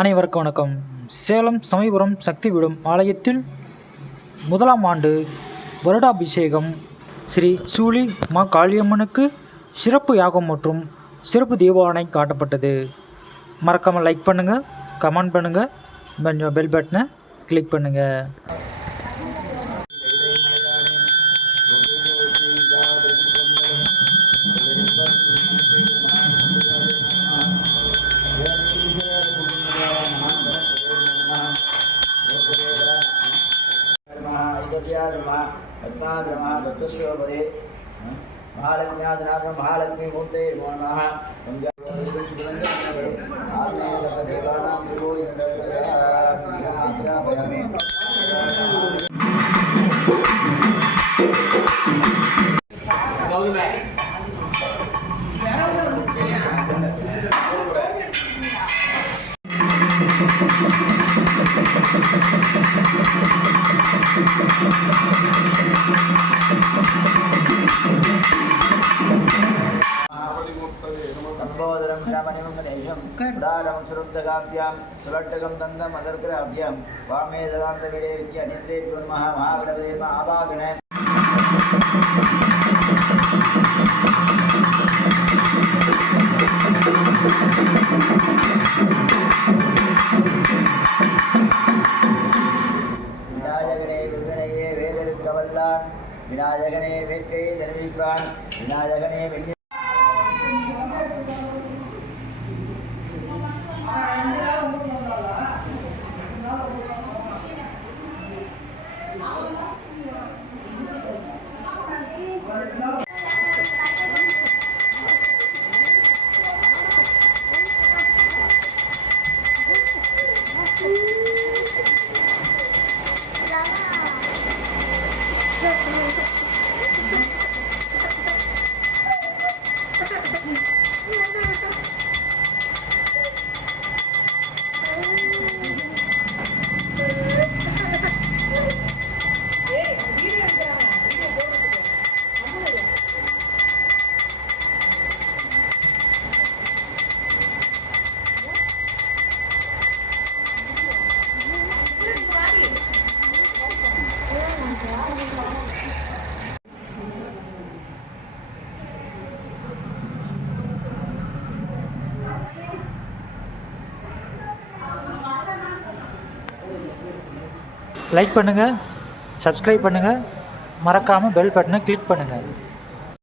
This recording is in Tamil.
அனைவருக்கும் வணக்கம். சேலம் சமயபுரம் சக்தி விடும் ஆலயத்தில் 1ஆம் ஆண்டு வருடாபிஷேகம் ஸ்ரீ சூலி மா காளியம்மனுக்கு சிறப்பு யாகம் மற்றும் சிறப்பு தீபாவளை காட்டப்பட்டது. மறக்காமல் லைக் பண்ணுங்கள், கமெண்ட் பண்ணுங்கள், கொஞ்சம் பெல் பட்டனை கிளிக் பண்ணுங்கள். महालक्ष्मी मूर्ते नमः संबोधरं श्रावणिमंगलेशं उदारं सुरुद्धगाभ्यां सुलट्टकं दन्दं अदर्ग्राभ्यां वामे ददान्तविडे विद्या निद्रेभ्यो नमः महाविडवे महाभागणे विनायकने गुरुगणये वेदरुक्कवल्लान् विनायकने वेत्कै धर्मिप्रान् विनायकने லைக் பண்ணுங்கள், சப்ஸ்கிரைப் பண்ணுங்கள், மறக்காமல் பெல் பட்டனை கிளிக் பண்ணுங்கள்.